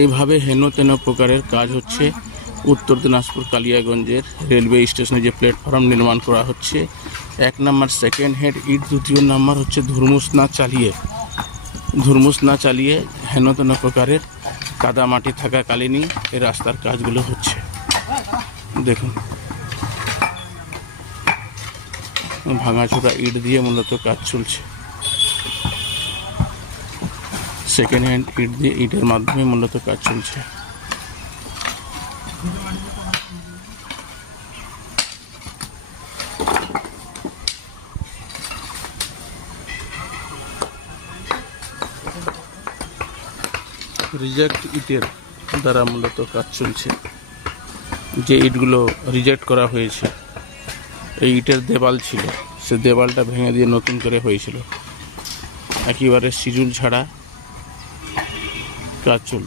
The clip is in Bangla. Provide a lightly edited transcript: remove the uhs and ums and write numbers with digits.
এইভাবে হেন তেন প্রকারের কাজ হচ্ছে উত্তর দিনাজপুর কালিয়াগঞ্জের রেলওয়ে স্টেশনে যে প্ল্যাটফর্ম নির্মাণ করা হচ্ছে। 1 নম্বর সেকেন্ড হেড ইট, 2য় নম্বর হচ্ছে ধুরমুস না চালিয়ে হেন তেন প্রকারের কাদা মাটি থাকাকালীনই এই রাস্তার কাজগুলো হচ্ছে। দেখুন, ভাঙাচোরা ইট দিয়ে মূলত কাজ চলছে। সেকেন্ড হ্যান্ড ইট দিয়ে, ইটের মাধ্যমে মূলত কাজ চলছে। রিজেক্ট ইটের দ্বারা মূলত কাজ চলছে। যে ইটগুলো রিজেক্ট করা হয়েছে, এই ইটের দেওয়াল ছিল, সে দেওয়ালটা ভেঙে দিয়ে নতুন করে হয়েছিল। একেবারে সিজুল ছাড়া কাজ চলছে।